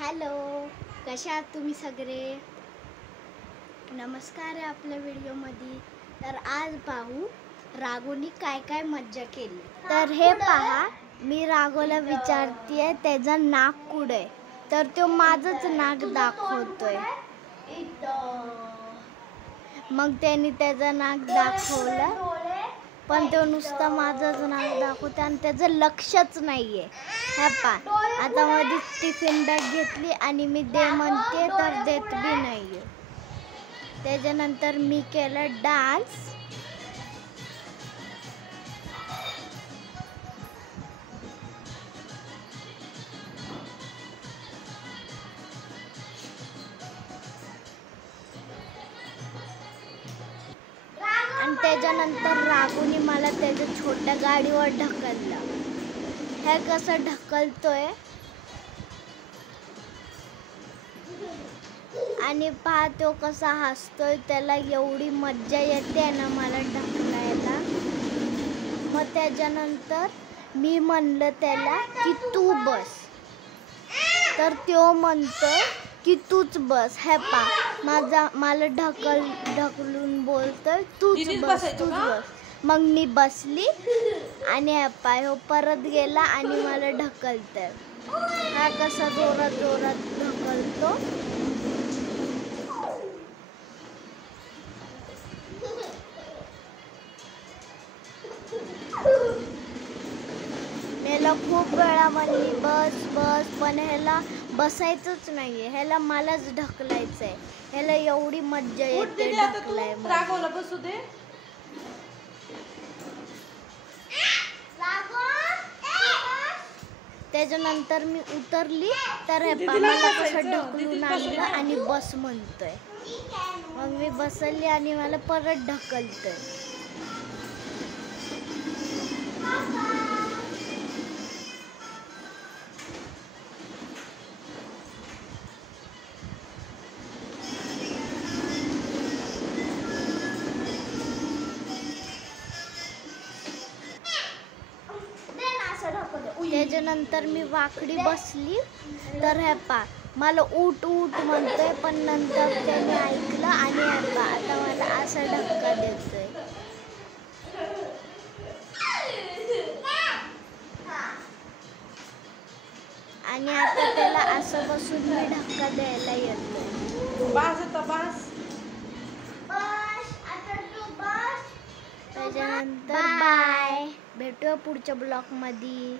Hello, कशा आहात तुम्ही सगळे? नमस्कार आहे आपल्या व्हिडिओमध्ये. तर आज पाहू राघवनी काय काय मज्जा केली. तर हे पहा, मी राघवला विचारतेय त्याचं नाक कुठे, तर तो माझंच नाक दाखवतोय. मग त्यांनी त्याचं नाक दाखवलं, पण तो नुसता माझंच नाक दाखवतो आणि त्याचं लक्षच नाहीये. हे पहा, आता मध्ये टिफिन बॅग घेतली आणि मी दे म्हणते तर देत बी नाहीये. त्याच्यानंतर मी केलं डान्स. आणि त्याच्यानंतर राघवनी मला त्याच्या छोट्या गाडीवर ढकललं. हे कसं ढकलतोय आणि पहा तो कसा हसतोय. त्याला एवढी मज्जा येते ना मला ढकलायला. मग त्याच्यानंतर मी म्हणलं त्याला की तू बस, तर तो म्हणतोय की तूच बस. हे पहा, मला ढकलून बोलतोय तूच बस. मग मी बसली आणि हे पहा हो परत गेला आणि मला ढकलतोय. हा कसा जोरात जोरात ढकलतो. ह्याला खूप वेळा म्हणली बस बस, पण ह्याला बसायचंच नाहीये. ह्याला मलाच ढकलायचंय. ह्याला एवढी मज्जा येते ढकलाय. राघवला बसू दे. त्याच्यानंतर मी उतरली तर हे मला कसं ढकलून आणलं आणि बस म्हणतोय. मग मी बसली आणि मला परत ढकलतोय. त्याच्यानंतर मी वाकडी बसली तर हे पहा मला उठ उठ म्हणतोय, पण नंतर त्याने ऐकलं आणि हे पहा आता मला असा धक्का देतोय. आणि आता त्याला असं बसून मी धक्का द्यायला येतोय. त्याच्यानंतर बाय, भेटूया पुढच्या ब्लॉग मध्ये.